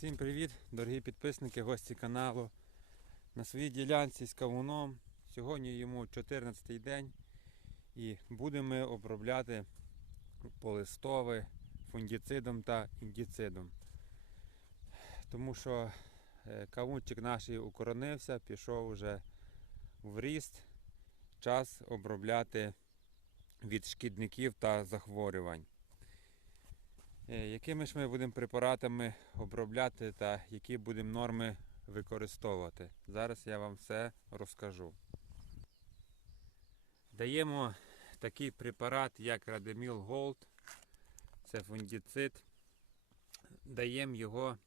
Всім привіт, дорогі підписники, гості каналу. На своїй ділянці з кавуном. Сьогодні йому 14-й день і будемо обробляти полистове фунгіцидом та індіцидом. Тому що е, кавунчик наш укоронився, пішов вже в ріст. Час обробляти від шкідників та захворювань. Е, Якими ж ми будемо препаратами обробляти та які будемо норми використовувати? Зараз я вам все розкажу. Даємо такий препарат, як Радеміл Gold. Це фунгіцид. Даємо його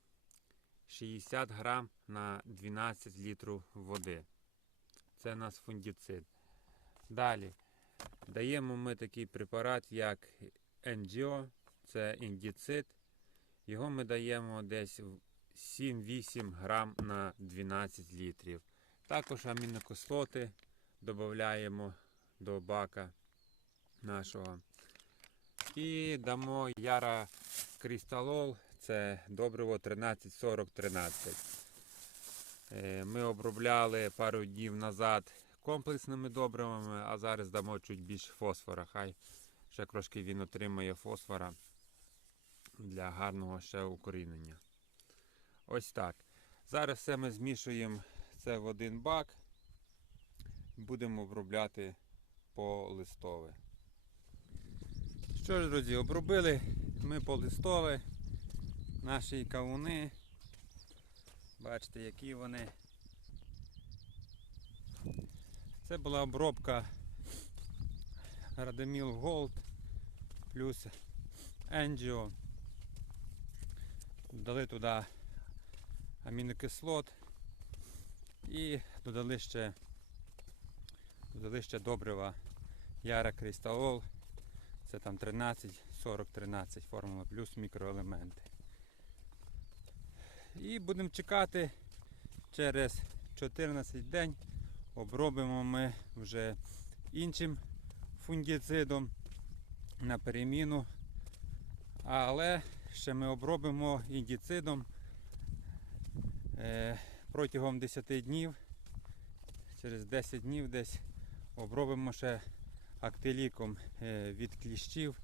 60 грам на 12 літрів води. Це у нас фунгіцид. Далі даємо ми такий препарат, як NGO це індіцид. Його ми даємо десь 7-8 грам на 12 літрів. Також амінокислоти додаємо до бака нашого. І дамо яра крісталол, це добриво 1340-13. Е, Ми обробляли пару днів назад комплексними добривами, а зараз дамо чуть більше фосфора. Хай ще трошки він отримає фосфора для гарного ще укорінення. Ось так. Зараз все ми змішуємо це в один бак. Будемо обробляти по листове. Що ж, друзі, обробили ми по листове наші кавуни. Бачите, які вони. Це була обробка Радеміл Gold плюс Angio. Додали туди амінокислот і додали ще додали ще добрива Яра Кристалол. Це там 13, 40, 13 формула плюс мікроелементи. І будемо чекати через 14 день обробимо ми вже іншим фунгіцидом на переміну. Але ще ми обробимо індіцидом е, протягом 10 днів. Через 10 днів десь обробимо ще актиліком е, від кліщів.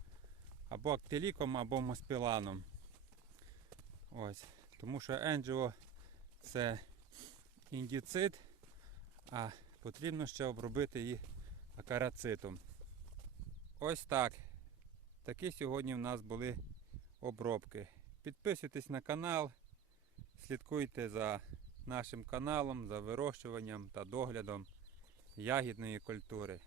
Або актиліком, або моспіланом. Ось. Тому що енджіо це індіцид, а потрібно ще обробити її акарацитом. Ось так. Такі сьогодні в нас були обробки. Підписуйтесь на канал, слідкуйте за нашим каналом, за вирощуванням та доглядом ягідної культури.